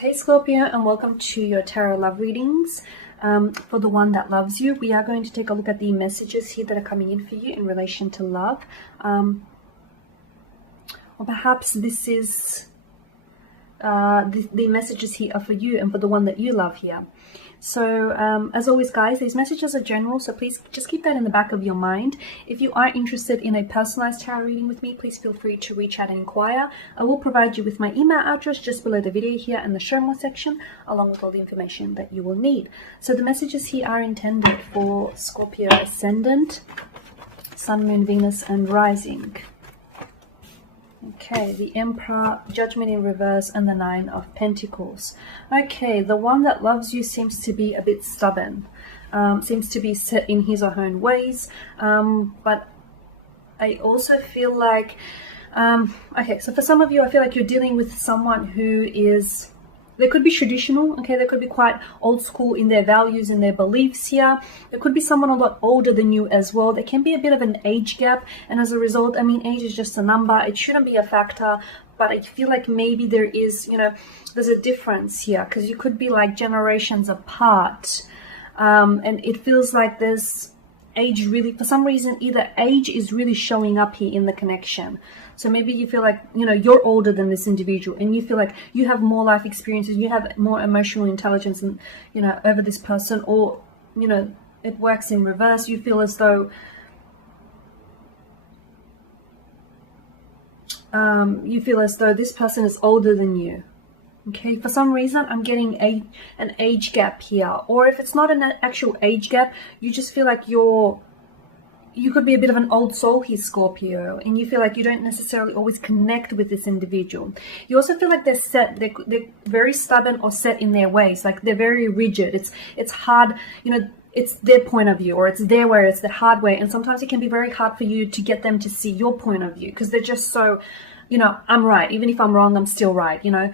Hey Scorpio, and welcome to your tarot love readings. For the one that loves you, we are going to take a look at the messages here that are coming in for you in relation to love. Or perhaps this is the messages here are for you and for the one that you love here. So as always guys, these messages are general, so please just keep that in the back of your mind. If you are interested in a personalized tarot reading with me, please feel free to reach out and inquire. I will provide you with my email address just below the video here in the show more section, along with all the information that you will need. So the messages here are intended for Scorpio ascendant, Sun, Moon, Venus and Rising. Okay, the Emperor, Judgment in reverse, and the Nine of Pentacles. Okay, the one that loves you seems to be a bit stubborn, seems to be set in his or her own ways, but I also feel like, okay, so for some of you, I feel like you're dealing with someone who is, they could be traditional, okay, they could be quite old school in their values and their beliefs here. There could be someone a lot older than you as well. There can be a bit of an age gap, and as a result, I mean, age is just a number. It shouldn't be a factor, but I feel like maybe there is, you know, there's a difference here because you could be like generations apart, and it feels like there's age really, for some reason, either age is really showing up here in the connection. So maybe you feel like, you know, you're older than this individual and you feel like you have more life experiences, you have more emotional intelligence and, you know, over this person, or, you know, it works in reverse. You feel as though this person is older than you. Okay, for some reason I'm getting an age gap here, or if it's not an actual age gap, you just feel like you could be a bit of an old soul here, Scorpio, and you feel like you don't necessarily always connect with this individual. You also feel like they're very stubborn or set in their ways, like they're very rigid. It's hard, you know, it's their point of view, or it's their way, or it's the hard way, and sometimes it can be very hard for you to get them to see your point of view because they're just so, you know, I'm right, even if I'm wrong, I'm still right, you know,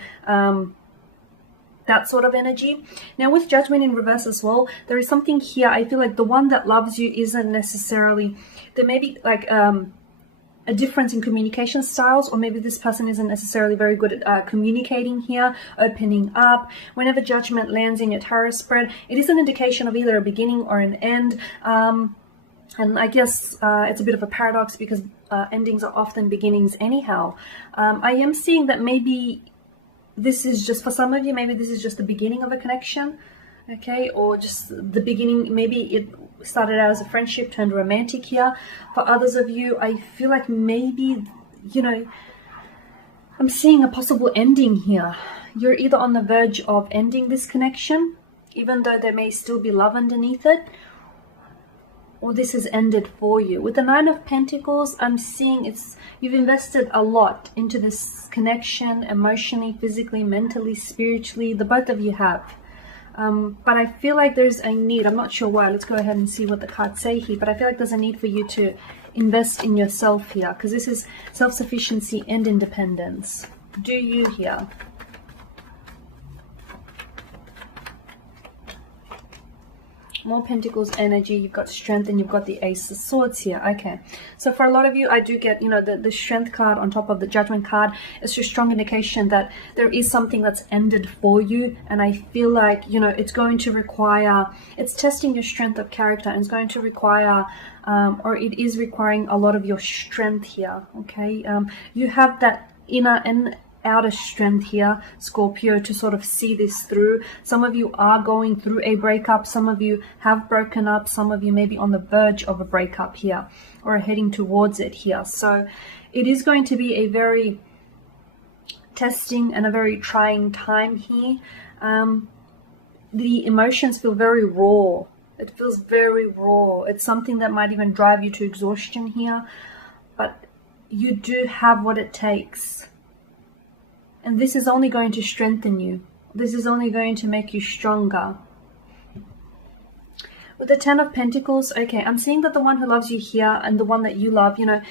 that sort of energy. Now with Judgment in reverse as well, there is something here. I feel like the one that loves you isn't necessarily, there may be like a difference in communication styles, or maybe this person isn't necessarily very good at communicating here, opening up. Whenever Judgment lands in your tarot spread, it is an indication of either a beginning or an end. And I guess it's a bit of a paradox because endings are often beginnings anyhow. I am seeing that maybe this is just, for some of you, maybe this is just the beginning of a connection, okay? Or just the beginning, maybe it started out as a friendship, turned romantic here. For others of you, I feel like maybe, you know, I'm seeing a possible ending here. You're either on the verge of ending this connection, even though there may still be love underneath it, or this has ended for you. With the Nine of Pentacles, I'm seeing you've invested a lot into this connection, emotionally, physically, mentally, spiritually. The both of you have. But I feel like there's a need. I'm not sure why. Let's go ahead and see what the cards say here. But I feel like there's a need for you to invest in yourself here, because this is self-sufficiency and independence. Do you here? More Pentacles energy, you've got strength, and you've got the Ace of Swords here. Okay, so for a lot of you, I do get, you know, the strength card on top of the Judgment card. It's just strong indication that there is something that's ended for you, and I feel like, you know, it's going to require, it's testing your strength of character, and it's going to require, or it is requiring a lot of your strength here, okay? You have that inner and outer strength here, Scorpio, to sort of see this through. Some of you are going through a breakup, some of you have broken up, some of you may be on the verge of a breakup here, or are heading towards it here. So it is going to be a very testing and a very trying time here. The emotions feel very raw. It feels very raw. It's something that might even drive you to exhaustion here, but you do have what it takes. And this is only going to strengthen you. This is only going to make you stronger. With the Ten of Pentacles, okay, I'm seeing that the one who loves you here and the one that you love, you know,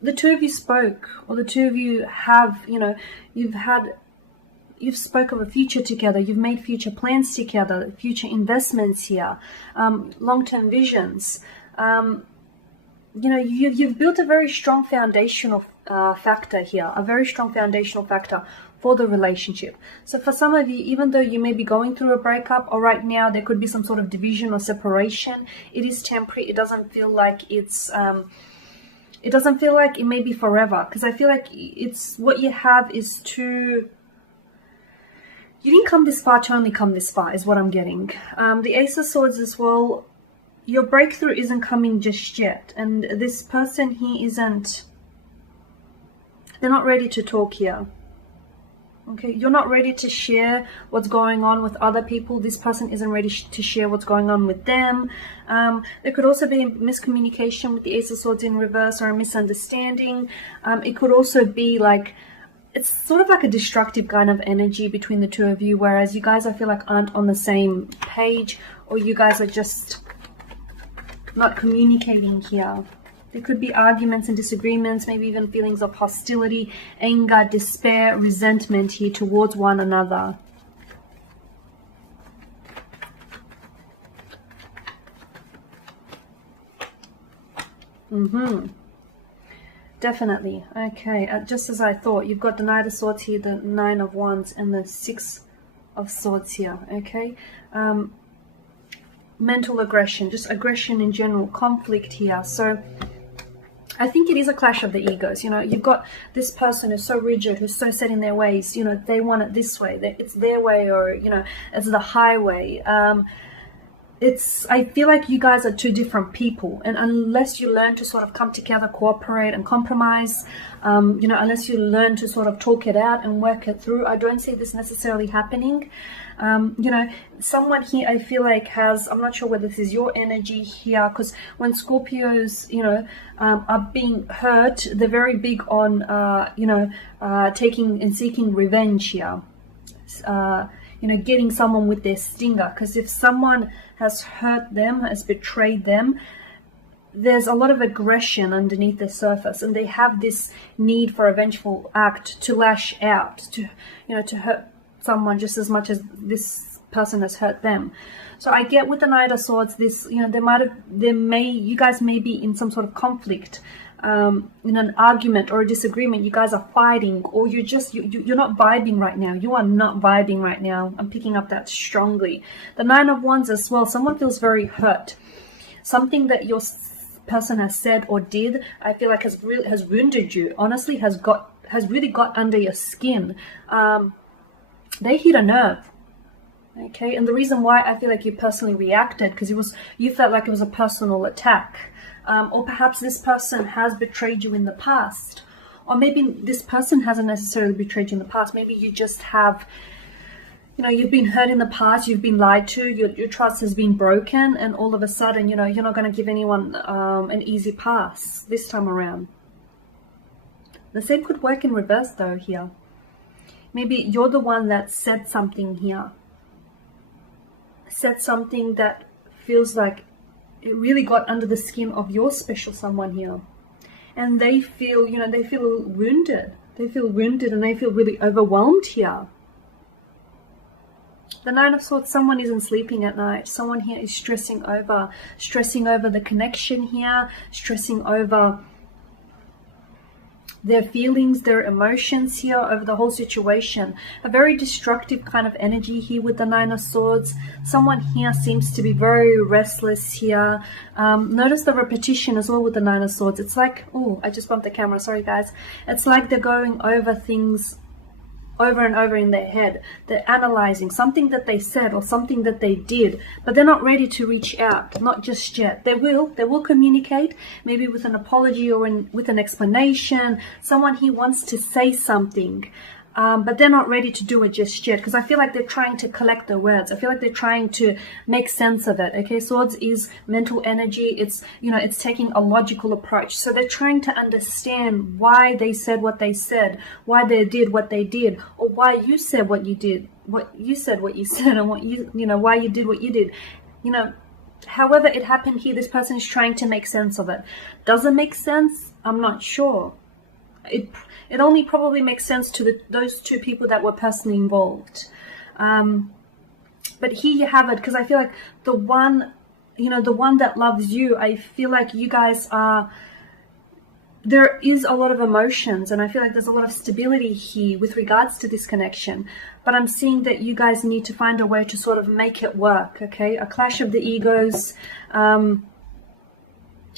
the two of you spoke, or the two of you have, you know, you've spoke of a future together. You've made future plans together, future investments here, long-term visions. You know, you've built a very strong foundational factor here, a very strong foundational factor for the relationship. So for some of you, even though you may be going through a breakup, or right now there could be some sort of division or separation, it is temporary. It doesn't feel like it's it doesn't feel like it may be forever, because I feel like it's what you have is too, you didn't come this far to only come this far, is what I'm getting. The Ace of Swords as well, your breakthrough isn't coming just yet, and this person here isn't, they're not ready to talk here. Okay, you're not ready to share what's going on with other people. This person isn't ready to share what's going on with them. There could also be a miscommunication with the Ace of Swords in reverse, or a misunderstanding. It could also be like, it's sort of like a destructive kind of energy between the two of you, whereas you guys, I feel like, aren't on the same page, or you guys are just not communicating here. There could be arguments and disagreements, maybe even feelings of hostility, anger, despair, resentment here towards one another. Definitely. Okay, just as I thought, you've got the Knight of Swords here, the Nine of Wands, and the Six of Swords here. Okay. Mental aggression, just aggression in general, conflict here. So I think it is a clash of the egos. You know, you've got this person who's so rigid, who's so set in their ways. You know, they want it this way, it's their way, or, you know, it's the highway. I feel like you guys are two different people, and unless you learn to sort of come together, cooperate and compromise, you know, unless you learn to sort of talk it out and work it through, I don't see this necessarily happening. You know, someone here, I feel like, has, I'm not sure whether this is your energy here, because when Scorpios, you know, are being hurt, they're very big on, you know, taking and seeking revenge here. You know, getting someone with their stinger, because if someone has hurt them, has betrayed them, there's a lot of aggression underneath the surface, and they have this need for a vengeful act, to lash out, to, you know, to hurt someone just as much as this person has hurt them. So I get with the Knight of Swords, this, you know, you guys may be in some sort of conflict, in an argument or a disagreement. You guys are fighting, or you're not vibing right now. You are not vibing right now. I'm picking up that strongly. The Nine of Wands as well, someone feels very hurt. Something that your person has said or did, I feel like has wounded you. Honestly, has really got under your skin. They hit a nerve. Okay, and the reason why I feel like you personally reacted, because you felt like it was a personal attack. Or perhaps this person has betrayed you in the past, or maybe this person hasn't necessarily betrayed you in the past. Maybe you just have, you know, you've been hurt in the past, you've been lied to, your trust has been broken, and all of a sudden, you know, you're not going to give anyone an easy pass this time around. The same could work in reverse though here. Maybe you're the one that said something here, said something that feels like it really got under the skin of your special someone here, and they feel, you know, they feel wounded. They feel wounded, and they feel really overwhelmed here. The Nine of Swords, someone isn't sleeping at night. Someone here is stressing over the connection here, stressing over their feelings, their emotions here, over the whole situation. A very destructive kind of energy here with the Nine of Swords. Someone here seems to be very restless here. Notice the repetition as well with the Nine of Swords. It's like, oh, I just bumped the camera, sorry guys. It's like they're going over things over and over in their head. They're analyzing something that they said or something that they did, but they're not ready to reach out, not just yet. They will communicate, maybe with an apology or with an explanation. Someone here wants to say something, but they're not ready to do it just yet, because I feel like they're trying to collect their words. I feel like they're trying to make sense of it. Okay, Swords is mental energy. It's, you know, it's taking a logical approach. So they're trying to understand why they said what they said, why they did what they did, or why you said what you did, what you said, and what you know, why you did what you did. You know, however it happened here, this person is trying to make sense of it. Does it make sense? I'm not sure. It only probably makes sense to those two people that were personally involved. But here you have it, because I feel like the one, you know, the one that loves you, I feel like you guys are, there is a lot of emotions, and I feel like there's a lot of stability here with regards to this connection, but I'm seeing that you guys need to find a way to sort of make it work, okay? A clash of the egos,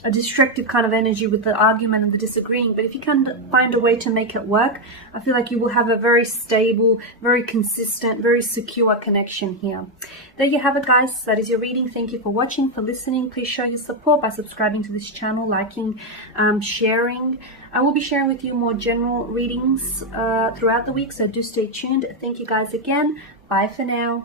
a destructive kind of energy with the argument and the disagreeing. But if you can find a way to make it work, I feel like you will have a very stable, very consistent, very secure connection here. There you have it, guys. That is your reading. Thank you for watching, for listening. Please show your support by subscribing to this channel, liking, sharing. I will be sharing with you more general readings throughout the week, so do stay tuned. Thank you guys again. Bye for now.